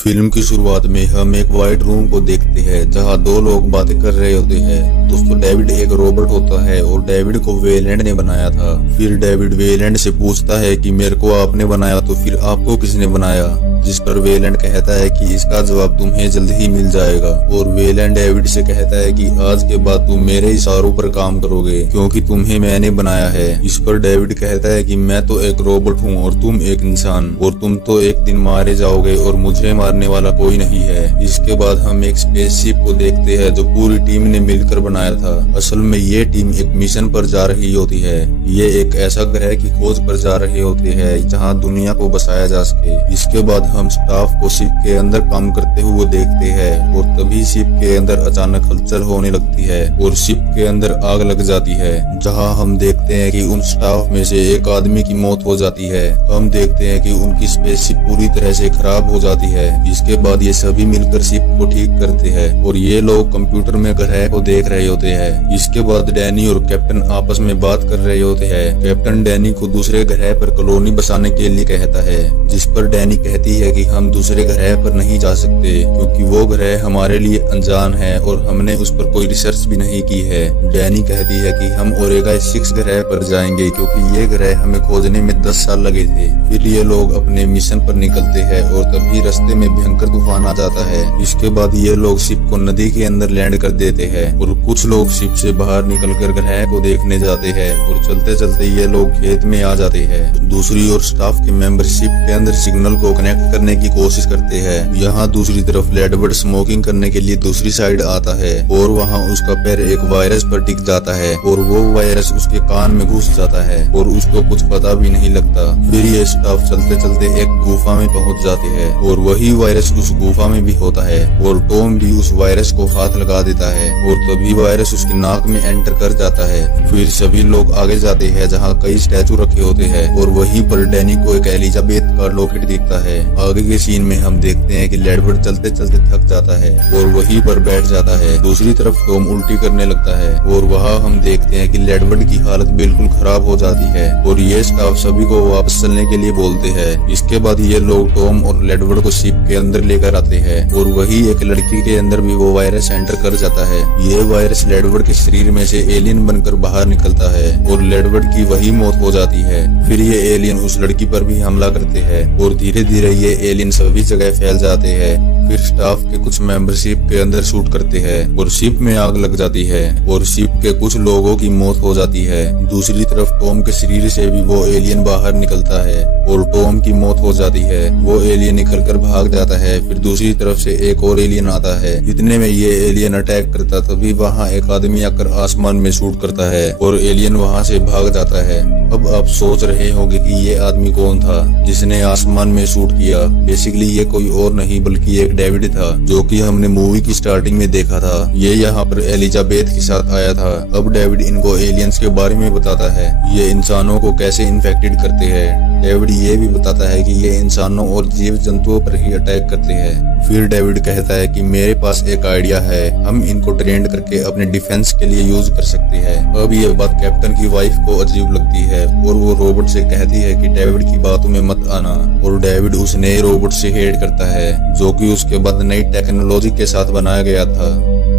Film की शुरुआत में हम एक वाइट रूम को देखते हैं जहां दो लोग बातें कर रहे होते हैं। दोस्तों, डेविड एक रोबोट होता है और डेविड को वेलैंड ने बनाया था। फिर डेविड वेलैंड से पूछता है कि मेरे को आपने बनाया तो फिर आपको किसने बनाया, जिस पर वेलैंड कहता है कि इसका जवाब तुम्हें जल्द ही मिल जाएगा। और वेलैंड डेविड से कहता है कि आज के बाद तुम मेरे इशारों पर काम करोगे क्योंकि तुम्हें मैंने बनाया है। इस पर डेविड कहता है कि मैं तो एक रोबोट हूँ और तुम एक इंसान, और तुम तो एक दिन मारे जाओगे और मुझे मारने वाला कोई नहीं है। इसके बाद हम एक स्पेसशिप को देखते हैं जो पूरी टीम ने मिलकर बनाया था। असल में ये टीम एक मिशन पर जा रही होती है। ये एक ऐसा ग्रह की खोज पर जा रहे होते हैं जहाँ दुनिया को बसाया जा सके। इसके बाद हम स्टाफ को शिप के अंदर काम करते हुए देखते हैं और तभी शिप के अंदर अचानक हलचल होने लगती है और शिप के अंदर आग लग जाती है, जहां हम देखते हैं कि उन स्टाफ में से एक आदमी की मौत हो जाती है। हम देखते हैं कि उनकी स्पेसशिप पूरी तरह से खराब हो जाती है। इसके बाद ये सभी मिलकर शिप को ठीक करते हैं और ये लोग कंप्यूटर में ग्रह को देख रहे होते हैं। इसके बाद डैनी और कैप्टन आपस में बात कर रहे होते हैं। कैप्टन डैनी को दूसरे ग्रह पर कॉलोनी बसाने के लिए कहता है, जिस पर डैनी कहती है कि हम दूसरे ग्रह पर नहीं जा सकते क्योंकि वो ग्रह हमारे लिए अनजान है और हमने उस पर कोई रिसर्च भी नहीं की है। डैनी कहती है कि हम ओमेगा 6 ग्रह पर जाएंगे क्योंकि ये ग्रह हमें खोजने में 10 साल लगे थे। फिर ये लोग अपने मिशन पर निकलते हैं और तभी रास्ते में भयंकर तूफान आ जाता है। इसके बाद ये लोग शिप को नदी के अंदर लैंड कर देते हैं और कुछ लोग शिप से बाहर निकलकर ग्रह को देखने जाते हैं और चलते चलते ये लोग खेत में आ जाते हैं। दूसरी ओर स्टाफ के मेंबर शिप के अंदर सिग्नल को कनेक्ट करने की कोशिश करते हैं। यहाँ दूसरी तरफ लेडबर्ड स्मोकिंग करने के लिए दूसरी साइड आता है और वहाँ उसका पैर एक वायरस पर टिक जाता है और वो वायरस उसके कान में घुस जाता है और उसको कुछ पता भी नहीं लगता। फिर ये स्टाफ चलते चलते एक गुफा में पहुँच जाते हैं और वही वायरस उस गुफा में भी होता है और टॉम भी उस वायरस को हाथ लगा देता है और तभी वायरस उसकी नाक में एंटर कर जाता है। फिर सभी लोग आगे जाते हैं जहाँ कई स्टैचू रखे होते हैं और वहीं पर डैनी को एक एलिजाबेथ का लॉकेट दिखता है। आगे के सीन में हम देखते हैं कि लेडबर्ड चलते चलते थक जाता है और वहीं पर बैठ जाता है। दूसरी तरफ टॉम उल्टी करने लगता है और वहाँ हम देखते हैं कि लेडबर्ड की हालत बिल्कुल खराब हो जाती है और ये स्टाफ सभी को वापस चलने के लिए बोलते हैं। इसके बाद ये लोग टॉम और लेडबर्ड को शिप के अंदर लेकर आते हैं और वही एक लड़की के अंदर भी वो वायरस एंटर कर जाता है। ये वायरस लेडबर्ड के शरीर में से एलियन बनकर बाहर निकलता है और लेडबर्ड की वही मौत हो जाती है। फिर ये एलियन उस लड़की पर भी हमला करते हैं और धीरे धीरे ये एलियन सभी जगह फैल जाते हैं। फिर स्टाफ के कुछ मेंबर शिप के अंदर शूट करते हैं और शिप में आग लग जाती है और शिप के कुछ लोगों की मौत हो जाती है। दूसरी तरफ टॉम के शरीर से भी वो एलियन बाहर निकलता है और टॉम की मौत हो जाती है। वो एलियन निकलकर भाग जाता है। फिर दूसरी तरफ से एक और एलियन आता है। इतने में ये एलियन अटैक करता तभी वहाँ एक आदमी आकर आसमान में शूट करता है और एलियन वहाँ से भाग जाता है। अब आप सोच रहे होंगे कि ये आदमी कौन था जिसने आसमान में शूट किया। बेसिकली ये कोई और नहीं बल्कि एक डेविड था जो कि हमने मूवी की स्टार्टिंग में देखा था। ये यहाँ पर एलिजाबेथ के साथ आया था। अब डेविड इनको एलियंस के बारे में बताता है, ये इंसानों को कैसे इन्फेक्टेड करते हैं। डेविड ये भी बताता है कि ये इंसानों और जीव जंतुओं पर ही अटैक करते हैं। फिर डेविड कहता है कि मेरे पास एक आइडिया है, हम इनको ट्रेंड करके अपने डिफेंस के लिए यूज कर सकते हैं। अब ये बात कैप्टन की वाइफ को अजीब लगती है और वो रोबोट से कहती है कि डेविड की बातों में मत आना और डेविड उस नए रोबोट से हेट करता है जो कि उसके बाद नई टेक्नोलॉजी के साथ बनाया गया था।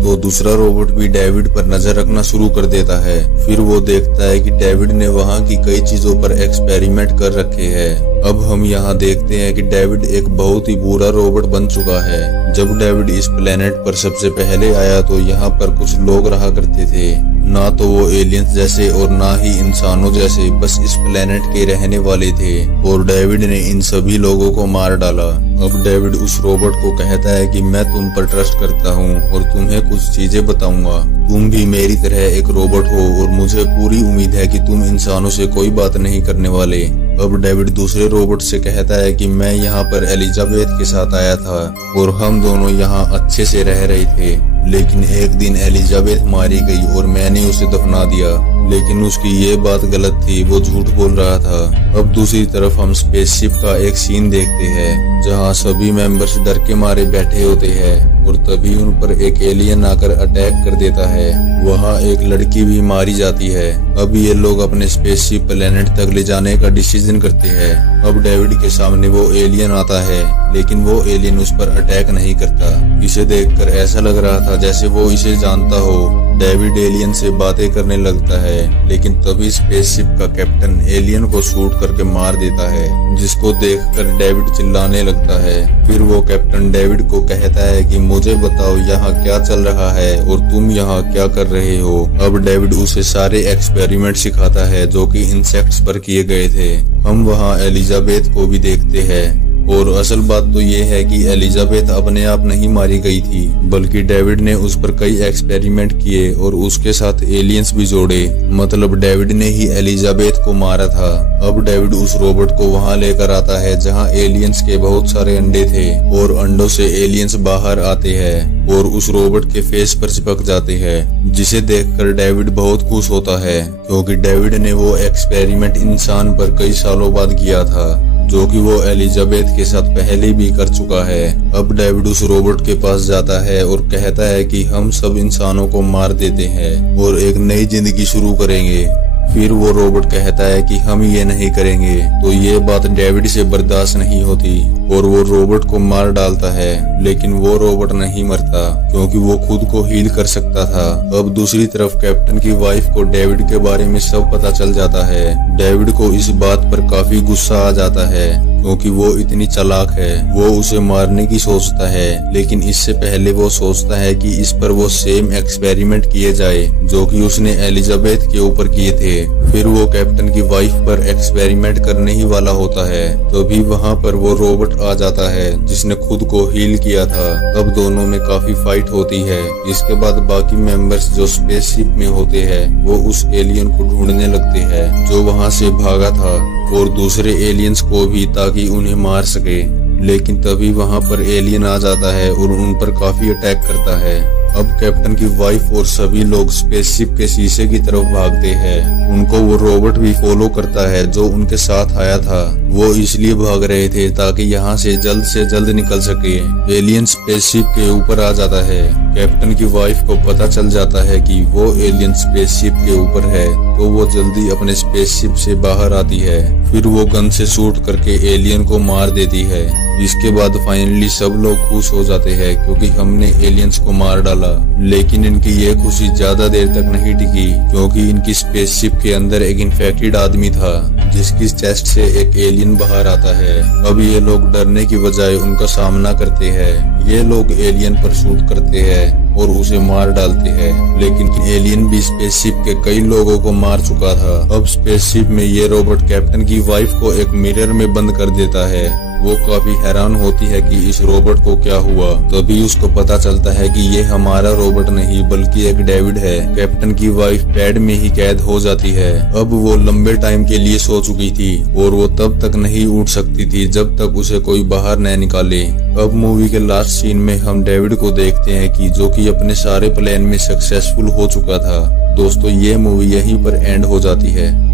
तो दूसरा रोबोट भी डेविड पर नजर रखना शुरू कर देता है। फिर वो देखता है कि डेविड ने वहाँ की कई चीजों पर एक्सपेरिमेंट कर रखे हैं। अब हम यहाँ देखते हैं कि डेविड एक बहुत ही बुरा रोबोट बन चुका है। जब डेविड इस प्लेनेट पर सबसे पहले आया तो यहाँ पर कुछ लोग रहा करते थे, ना तो वो एलियंस जैसे और ना ही इंसानों जैसे, बस इस प्लेनेट के रहने वाले थे और डेविड ने इन सभी लोगों को मार डाला। अब डेविड उस रोबोट को कहता है कि मैं तुम पर ट्रस्ट करता हूँ और तुम्हें कुछ चीजें बताऊंगा। तुम भी मेरी तरह एक रोबोट हो और मुझे पूरी उम्मीद है कि तुम इंसानों से कोई बात नहीं करने वाले। अब डेविड दूसरे रोबोट से कहता है कि मैं यहाँ पर एलिजाबेथ के साथ आया था और हम दोनों यहाँ अच्छे से रह रहे थे, लेकिन एक दिन एलिजाबेथ मारी गई और मैंने उसे दफना दिया। लेकिन उसकी ये बात गलत थी, वो झूठ बोल रहा था। अब दूसरी तरफ हम स्पेसशिप का एक सीन देखते हैं जहाँ सभी मेंबर्स डर के मारे बैठे होते हैं और तभी उन पर एक एलियन आकर अटैक कर देता है। वहाँ एक लड़की भी मारी जाती है। अब ये लोग अपने स्पेसशिप प्लेनेट तक ले जाने का डिसीजन करते हैं। अब डेविड के सामने वो एलियन आता है, लेकिन वो एलियन उस पर अटैक नहीं करता। इसे देखकर ऐसा लग रहा था जैसे वो इसे जानता हो। डेविड एलियन से बातें करने लगता है, लेकिन तभी स्पेसशिप का कैप्टन एलियन को शूट करके मार देता है, जिसको देखकर डेविड चिल्लाने लगता है। फिर वो कैप्टन डेविड को कहता है कि मुझे बताओ यहाँ क्या चल रहा है और तुम यहाँ क्या कर रहे हो। अब डेविड उसे सारे एक्सपेरिमेंट सिखाता है जो कि इंसेक्ट्स पर किए गए थे। हम वहाँ एलिजाबेथ को भी देखते हैं, और असल बात तो ये है कि एलिजाबेथ अपने आप नहीं मारी गई थी, बल्कि डेविड ने उस पर कई एक्सपेरिमेंट किए और उसके साथ एलियंस भी जोड़े। मतलब डेविड ने ही एलिजाबेथ को मारा था। अब डेविड उस रोबोट को वहां लेकर आता है जहां एलियंस के बहुत सारे अंडे थे, और अंडों से एलियंस बाहर आते हैं और उस रोबोट के फेस पर चिपक जाते हैं, जिसे देखकर डेविड बहुत खुश होता है, क्योंकि डेविड ने वो एक्सपेरिमेंट इंसान पर कई सालों बाद किया था, जो कि वो एलिजाबेथ के साथ पहले भी कर चुका है। अब डेविड उस रोबोट के पास जाता है और कहता है कि हम सब इंसानों को मार देते हैं और एक नई जिंदगी शुरू करेंगे। फिर वो रोबोट कहता है कि हम ये नहीं करेंगे। तो ये बात डेविड से बर्दाश्त नहीं होती और वो रोबोट को मार डालता है, लेकिन वो रोबोट नहीं मरता क्योंकि वो खुद को हील कर सकता था। अब दूसरी तरफ कैप्टन की वाइफ को डेविड के बारे में सब पता चल जाता है। डेविड को इस बात पर काफी गुस्सा आ जाता है क्योंकि वो इतनी चालाक है। वो उसे मारने की सोचता है, लेकिन इससे पहले वो सोचता है कि इस पर वो सेम एक्सपेरिमेंट किए जाए जो कि उसने एलिजाबेथ के ऊपर किए थे। फिर वो कैप्टन की वाइफ पर एक्सपेरिमेंट करने ही वाला होता है, तभी वहाँ पर वो रोबोट आ जाता है जिसने खुद को हील किया था। अब दोनों में काफी फाइट होती है। इसके बाद बाकी मेंबर्स जो स्पेसशिप में होते हैं वो उस एलियन को ढूंढने लगते हैं जो वहाँ से भागा था, और दूसरे एलियंस को भी, ताकि उन्हें मार सके। लेकिन तभी वहाँ पर एलियन आ जाता है और उन पर काफी अटैक करता है। अब कैप्टन की वाइफ और सभी लोग स्पेसशिप के शीशे की तरफ भागते हैं। उनको वो रोबोट भी फॉलो करता है जो उनके साथ आया था। वो इसलिए भाग रहे थे ताकि यहाँ से जल्द निकल सके। एलियन स्पेसशिप के ऊपर आ जाता है। कैप्टन की वाइफ को पता चल जाता है कि वो एलियन स्पेसशिप के ऊपर है, तो वो जल्दी अपने स्पेसशिप से बाहर आती है। फिर वो गन से शूट करके एलियन को मार देती है। इसके बाद फाइनली सब लोग खुश हो जाते हैं क्योंकि हमने एलियंस को मार डाला। लेकिन इनकी ये खुशी ज्यादा देर तक नहीं टिकी, क्योंकि इनकी स्पेसशिप के अंदर एक इन्फेक्टेड आदमी था जिसकी चेस्ट से एक एलियन बाहर आता है। अब ये लोग डरने की बजाय उनका सामना करते हैं। ये लोग एलियन पर शूट करते हैं और उसे मार डालते हैं, लेकिन एलियन भी स्पेसशिप के कई लोगों को मार चुका था। अब स्पेसशिप में ये रोबोट कैप्टन की वाइफ को एक मिरर में बंद कर देता है। वो काफी हैरान होती है कि इस रोबोट को क्या हुआ। तभी उसको पता चलता है कि ये हमारा रोबोट नहीं बल्कि एक डेविड है। कैप्टन की वाइफ पैड में ही कैद हो जाती है। अब वो लंबे टाइम के लिए सो चुकी थी और वो तब तक नहीं उठ सकती थी जब तक उसे कोई बाहर न निकाले। अब मूवी के लास्ट सीन में हम डेविड को देखते हैं कि जो कि अपने सारे प्लान में सक्सेसफुल हो चुका था। दोस्तों, ये मूवी यहीं पर एंड हो जाती है।